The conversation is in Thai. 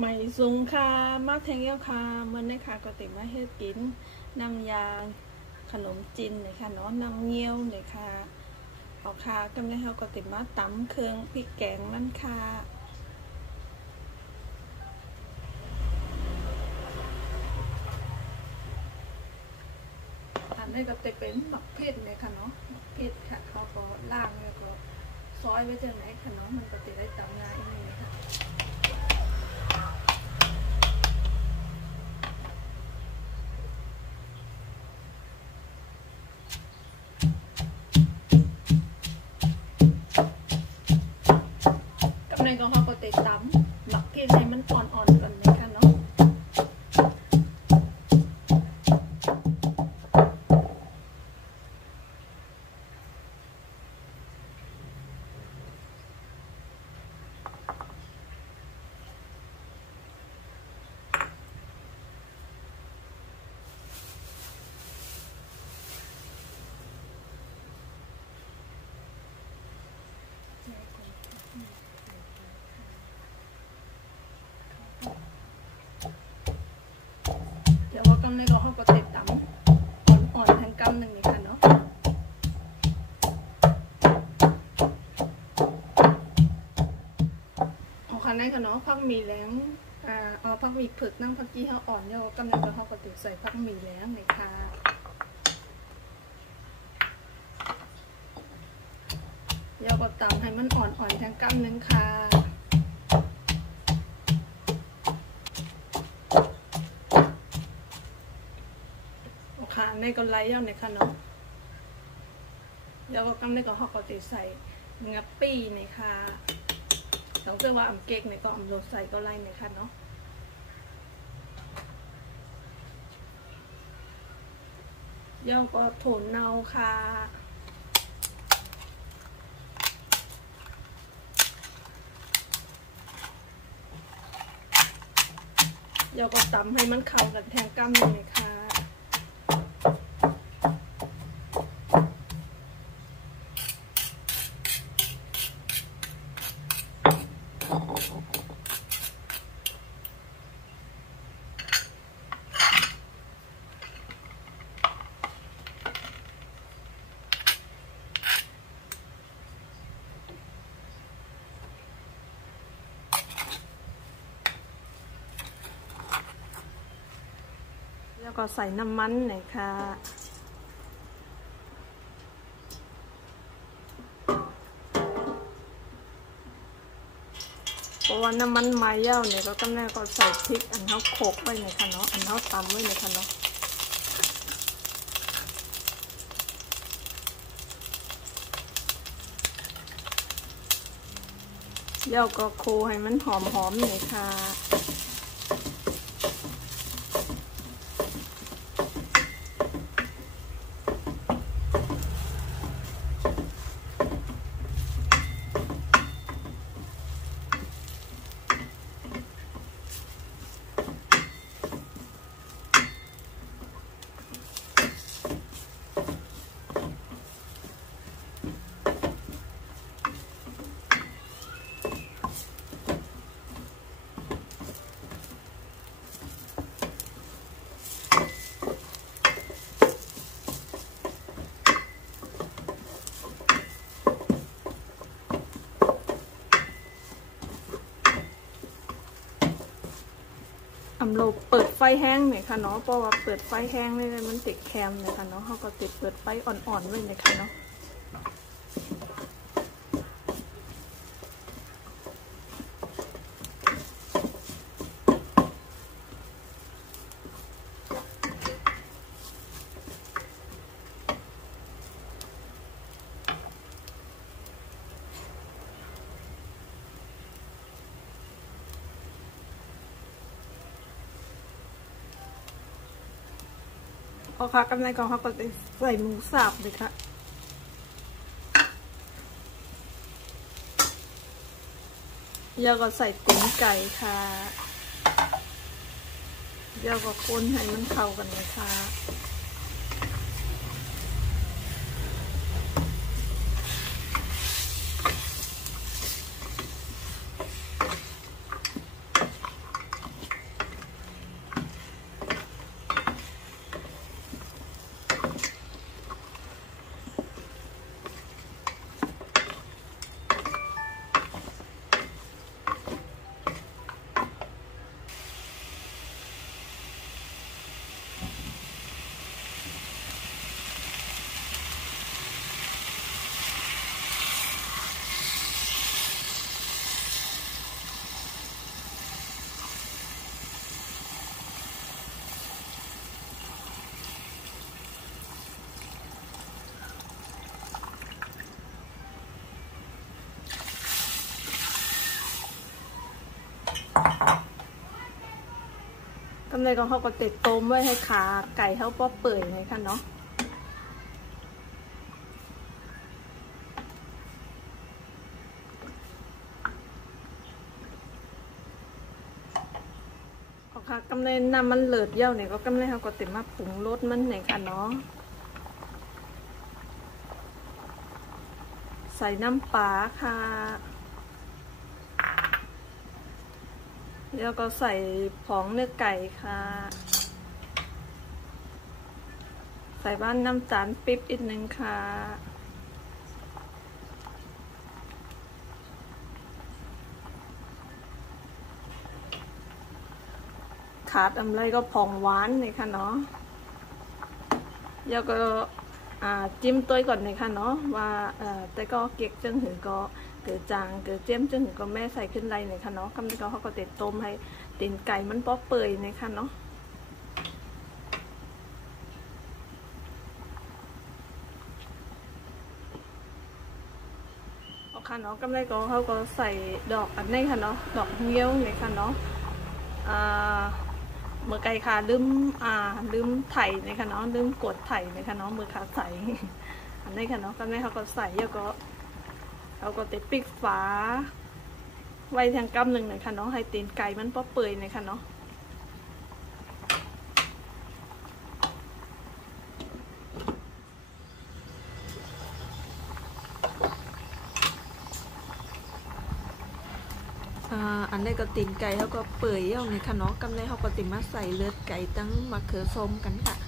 ไม่ซุงค่ะมาแทงเย้าค่ะมันได้ค่ะก็ติมาเฮ็ดกินน้ำยาขนมจีนเลยค่ะเนาะน้ำเงี้ยวเลยค่ะเอาค่ะกำลังเขาก็ติมาตำเครื่องพริกแกงนั่นค่ะอันนี้ก็จะเป็นหมักเผ็ดเลยค่ะเนาะหมักเผ็ดค่ะเขาก็ล่างแล้วก็ซอยไว้จังไหนค่ะเนาะมันก็จะได้ตำง่ายนี่ค่ะในกองเขาก็เตะตำหมักเพียงให้มันอ่อนๆก่อนนะคะเนาะเดี๋ยวว่ากำในกองเขาก็เตะตำอ่อนๆทั้งกำหนึ่งนี่ค่ะเนาะเอาค่ะในค่ะเนาะพักมีแล้งเอาพักมีผึกนั่งพักกี้เขาอ่อนเดี๋ยวกำในกองเขาก็ติดใส่พักมีแล้งเลยค่ะเดี๋ยวก็ตำให้มันอ่อนๆทั้งกำหนึ่งค่ะในก็ไล่ย่อในค่ะเนาะเดี๋ยวก็กำในก็เขาก็ติดใส่งับปี้ในค่ะต้องเจอว่าอ่ำเก๊กในก็อ่ำลงใส่ก็ไล่ในค่ะเนาะเดี๋ยวก็โถนเนาค่ะเดี๋ยวก็ตำให้มันเข้ากันแทงกล้ามเลยค่ะแล้วก็ใส่น้ำมันหน่อยค่ะเพราะว่าน้ำมันไม้เย่าเนี่ยก็กำลังก็ใส่พริกอันเขาโขกไว้หน่อยค่ะเนาะอันเขาตำไว้หน่อยค่ะเนาะเดี๋ยวก็โคให้มันหอมๆหน่อยค่ะเราเปิดไฟแห้งหน่อยค่ะเนาะเพราะว่าเปิดไฟแห้งเลยมันติดแคมเลยค่ะเนาะเขาก็ติดเปิดไฟอ่อนๆไว้เลยค่ะเนาะพอค่ะกำไรกองเขาก็จะใส่หมูสับเลยค่ะแล้วก็ใส่ตีนไก่ค่ะแล้วก็คนให้มันเข้ากันเลยค่ะ แ กำไรก็เขาก็ติดต้มไว้ให้ขาไก่เขาป้อเปื่อยเลยค่ะเนาะค่ะกำไรน้ำมันเลือดเยี่ยวเนี่ยก็กำไรเขาก็ติดมาปรุงรสมันเนี่ยค่ะเนาะใส่น้ำปลาค่ะแล้วก็ใส่ผงเนื้อไก่ค่ะใส่บ้านน้ำตาลปิ๊บอีกนึงค่ะขาดอะไรก็ผงหวานเลยค่ะเนาะแล้วก็จิ้มตัวก่อนเลยค่ะเนาะว่าแต่ก็เก็กจังหือก็เกิดจางเกิดเจียมจังหือก็แม่ใส่ขึ้นไรเลยค่ะเนาะกำลังเขาก็เต็ดต้มให้ตีนไก่มันป๊อเปื่อยเลยค่ะเนาะค่ะเนาะกำไรก็เขาก็ใส่ดอกอันนี้ค่ะเนาะดอกเงี้ยวเลยค่ะเนาะมือไก่ค่ะลืมไถ่เลยค่ะเนาะลืมกดไถ่เลยค่ะเนาะมือขาใส่อันนี้ค่ะเนาะกำไรเขาก็ใส่แล้วก็เราก็ติดปิกฝาไว้ทางกำหนึ่งเลยค่ะเนาะให้ตีนไก่มันป๊อเปื่อยเลยค่ะเนาะอันนี้ก็ตีนไก่เขาก็เปื่อยเอาเลยค่ะเนาะกำไรเขาก็ติดมาใส่เลือดไก่ตั้งมะเขือส้มกันค่ะ